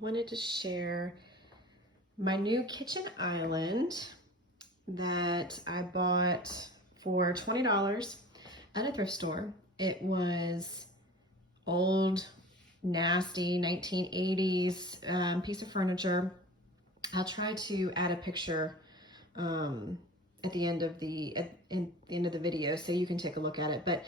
wanted to share my new kitchen island that I bought for $20 at a thrift store. It was old, nasty 1980s piece of furniture. I'll try to add a picture at the end of the video so you can take a look at it. But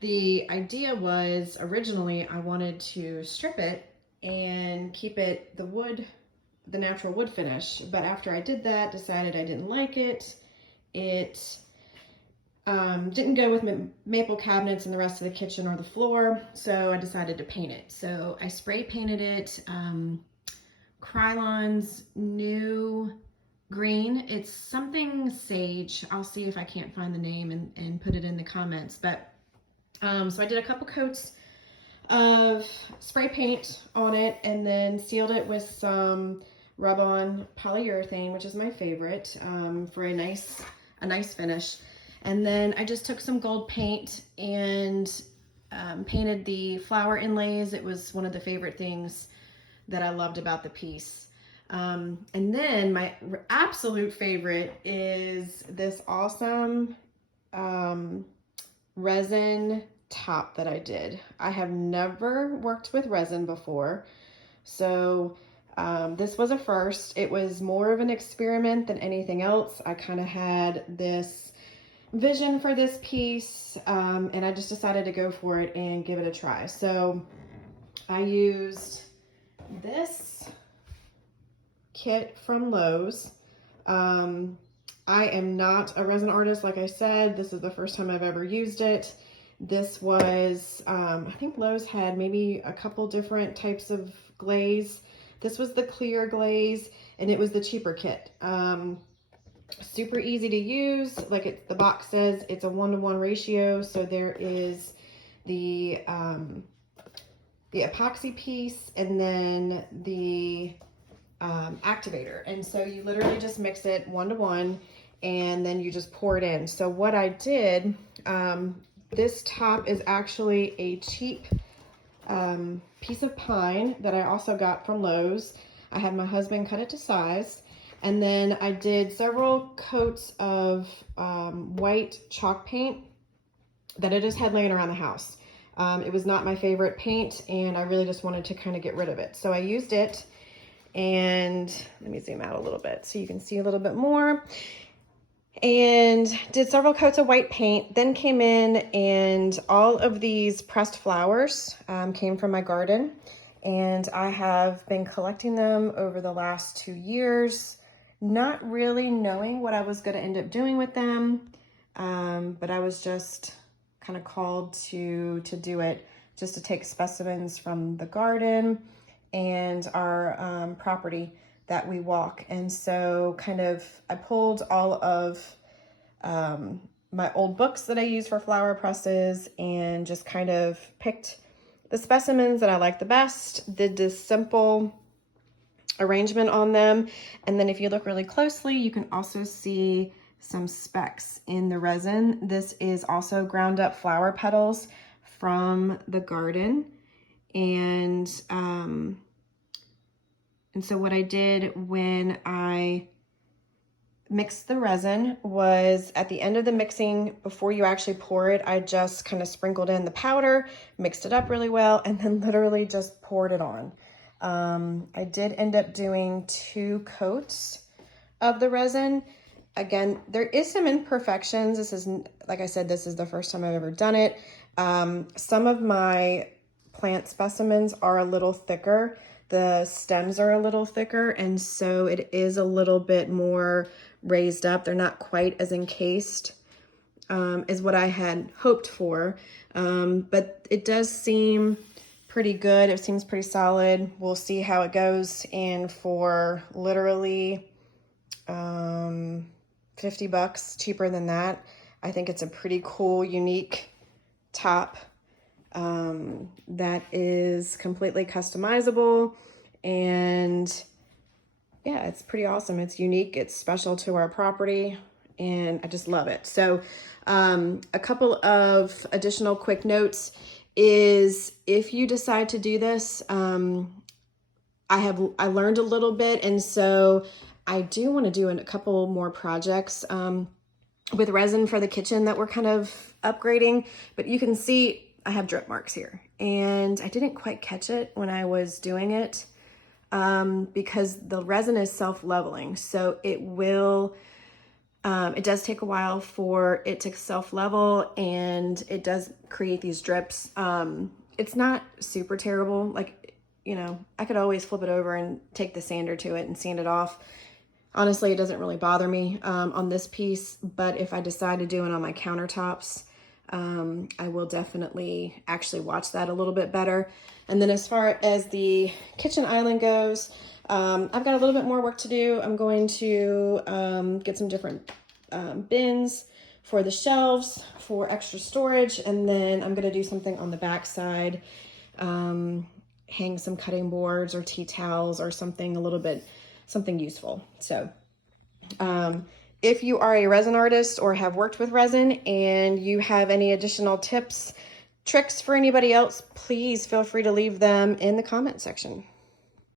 the idea was, originally I wanted to strip it and keep it the natural wood finish, but after I did that, decided I didn't like it. It didn't go with maple cabinets and the rest of the kitchen or the floor, so I decided to paint it. So I spray painted it Krylon's new green. It's something sage. I'll see if I can't find the name and put it in the comments. But so I did a couple coats of spray paint on it and then sealed it with some rub-on polyurethane, which is my favorite, for a nice finish. And then I just took some gold paint and painted the flower inlays. It was one of the favorite things that I loved about the piece. And then my absolute favorite is this awesome resin top that I did. I have never worked with resin before, so this was a first. It was more of an experiment than anything else. I kind of had this vision for this piece, and I just decided to go for it and give it a try. So I used this kit from Lowe's. I am not a resin artist, like I said. This is the first time I've ever used it. This was, I think Lowe's had maybe a couple different types of glaze. This was the clear glaze, and it was the cheaper kit. Super easy to use. Like the box says, it's a 1-to-1 ratio. So there is the epoxy piece and then the activator. And so you literally just mix it 1-to-1 and then you just pour it in. So what I did, this top is actually a cheap piece of pine that I also got from Lowe's. I had my husband cut it to size. And then I did several coats of white chalk paint that I just had laying around the house. It was not my favorite paint, and I really just wanted to kind of get rid of it. So I used it, and let me zoom out a little bit so you can see a little bit more. And did several coats of white paint, then came in, and all of these pressed flowers came from my garden, and I have been collecting them over the last 2 years, not really knowing what I was going to end up doing with them, but I was just kind of called to do it, just to take specimens from the garden and our property that we walk. And so I pulled all of my old books that I use for flower presses and just kind of picked the specimens that I like the best, did this simple arrangement on them. And then if you look really closely, you can also see some specks in the resin. This is also ground up flower petals from the garden. And so what I did when I mixed the resin was, at the end of the mixing, before you actually pour it, I just kind of sprinkled in the powder, mixed it up really well, and then literally just poured it on. I did end up doing 2 coats of the resin. Again, there is some imperfections. This is, like I said, this is the first time I've ever done it. Some of my plant specimens are a little thicker. The stems are a little thicker, and so it is a little bit more raised up. They're not quite as encased as what I had hoped for, but it does seem pretty good. It seems pretty solid. We'll see how it goes. And for literally $50, cheaper than that, I think it's a pretty cool, unique top that is completely customizable. And yeah, it's pretty awesome. It's unique. It's special to our property, and I just love it. So a couple of additional quick notes is, if you decide to do this, I learned a little bit, and so I do want to do a couple more projects with resin for the kitchen that we're kind of upgrading. But you can see I have drip marks here, and I didn't quite catch it when I was doing it because the resin is self-leveling, so it will. It does take a while for it to self-level, and it does create these drips. It's not super terrible. Like, you know, I could always flip it over and take the sander to it and sand it off. Honestly, it doesn't really bother me on this piece, but if I decide to do it on my countertops, I will definitely actually watch that a little bit better. And then as far as the kitchen island goes, I've got a little bit more work to do. I'm going to get some different bins for the shelves for extra storage, and then I'm going to do something on the back side, hang some cutting boards or tea towels or something a little bit, something useful. So if you are a resin artist or have worked with resin and you have any additional tips, tricks for anybody else, please feel free to leave them in the comment section.